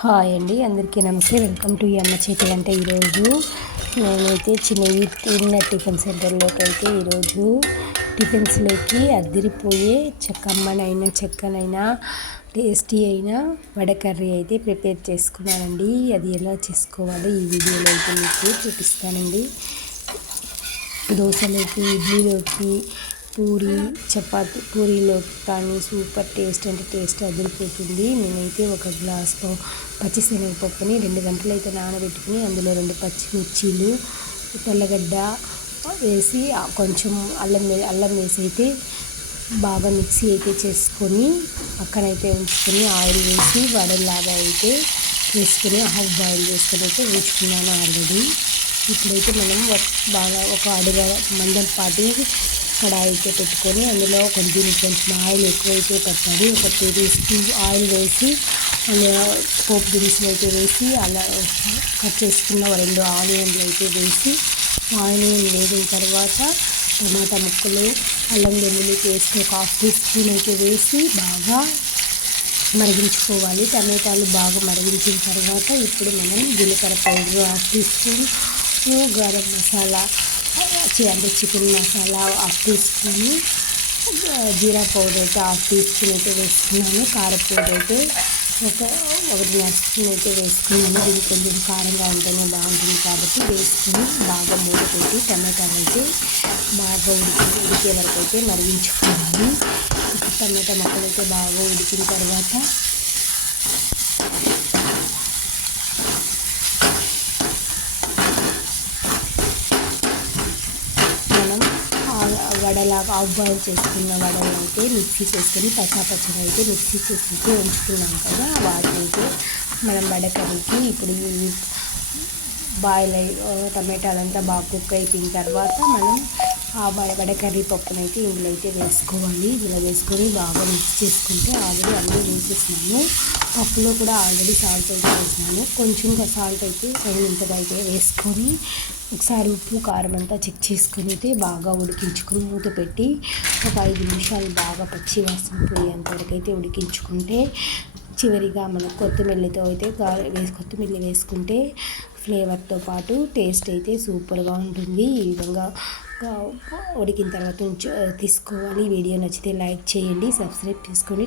Hi అండి, అందరికీ నమస్తే. వెల్కమ్ టు అమ్మ చేతి వంట. ఈరోజు నేనైతే చిన్న టిఫిన్ సెంటర్లోకి అయితే ఈరోజు టిఫిన్స్లోకి అద్దిరిపోయే కమ్మనైనా చెక్కనైనా టేస్టీ అయినా వడ కర్రీ అయితే ప్రిపేర్ చేసుకున్నానండి. అది ఎలా చేసుకోవాలో ఈ వీడియోలో అయితే మీకు చూపిస్తానండి. దోశలోకి, ఇడ్లీలోకి, పూరి చపాతి పూరీలోకి కానీ సూపర్ టేస్ట్ అంటే టేస్ట్ అదిరిపోతుంది. నేనైతే ఒక గ్లాస్ పచ్చిశనగపప్పుని 2 గంటలు అయితే నానబెట్టుకుని అందులో 2 పచ్చిమిర్చీలు, తెల్లగడ్డ వేసి కొంచెం అల్లం వేసి అయితే బాగా మిక్సీ అయితే చేసుకొని పక్కనైతే ఉంచుకొని ఆయిల్ వేసి వడలాగా అయితే వేసుకొని హాఫ్ బాయిల్ చేసుకొని అయితే ఉంచుకున్నాను ఆల్రెడీ. ఇప్పుడైతే మనం బాగా ఒక అడుగు మందంపాటి కడాయి అయితే పెట్టుకొని అందులో కొంచెం ఆయిల్ ఎక్కువైతే పెట్టాలి. ఒక 2 స్పూన్ ఆయిల్ వేసి అందులో పోపు దినుసులు అయితే వేసి అలా కట్ చేసుకున్న 2 ఆనియన్లు అయితే వేసి ఆనియన్ వేగిన తర్వాత టమాటా ముక్కలు, అల్లం వెల్లుల్లి పేస్ట్ ఒక హాఫ్ టీ స్పూన్ అయితే వేసి బాగా మరిగించుకోవాలి. టమాటాలు బాగా మరిగించిన తర్వాత ఇప్పుడు మనం జీలకర్ర powder half teaspoon, garam masala అంటే chicken masala half teaspoon, jeera powder అయితే హాఫ్ టీ స్పూన్ అయితే వేసుకున్నాను. కారం పౌడర్ అయితే ఒకటిన్నర స్పూన్ అయితే వేసుకున్నాను. దీనికి కొంచెం కారంగా ఉంటేనే బాగుంటుంది కాబట్టి వేసుకుని బాగా మూత పెట్టి టమాటాలు అయితే బాగా ఉడికే వరకు అయితే మరిగించుకోవాలి. టమాటా ముక్కలు అయితే బాగా ఉడికిన తర్వాత వడలాగా హాఫ్ బాయిల్ చేసుకున్న వడలు అయితే మిక్సీ చేసుకొని పచ్చగా అయితే మిక్సీ చేసి ఉంచుకున్నాం కదా, వాటిని అయితే మనం వడ కర్రీకి ఇప్పుడు బాయిల్ టమాటాలంతా బాగా కుక్ అయిపోయిన తర్వాత మనం ఆ వడ కర్రీ పప్పునైతే ఇందులో అయితే వేసుకోవాలి. ఇందులో వేసుకొని బాగా మిక్స్ చేసుకుంటే ఆల్రెడీ అన్నీ వేసేసినాను. పప్పులో కూడా ఆల్రెడీ సాల్ట్ అయితే వేసినాను. కొంచెంగా సాల్ట్ అయితే తగినంతగా అయితే వేసుకొని ఒకసారి ఉప్పు కారం అంతా చెక్ చేసుకుని అయితే బాగా ఉడికించుకొని మూత పెట్టి ఒక 5 నిమిషాలు బాగా పచ్చి వాసన పోయేంతవరకు అయితే ఉడికించుకుంటే చివరిగా మనం కొత్తిమీరతో అయితే కొత్తిమీర వేసుకుంటే ఫ్లేవర్తో పాటు టేస్ట్ అయితే సూపర్గా ఉంటుంది. ఈ విధంగా ఉడికిన తర్వాత తీసుకోవాలి. వీడియో నచ్చితే లైక్ చేయండి, సబ్స్క్రైబ్ చేసుకోండి.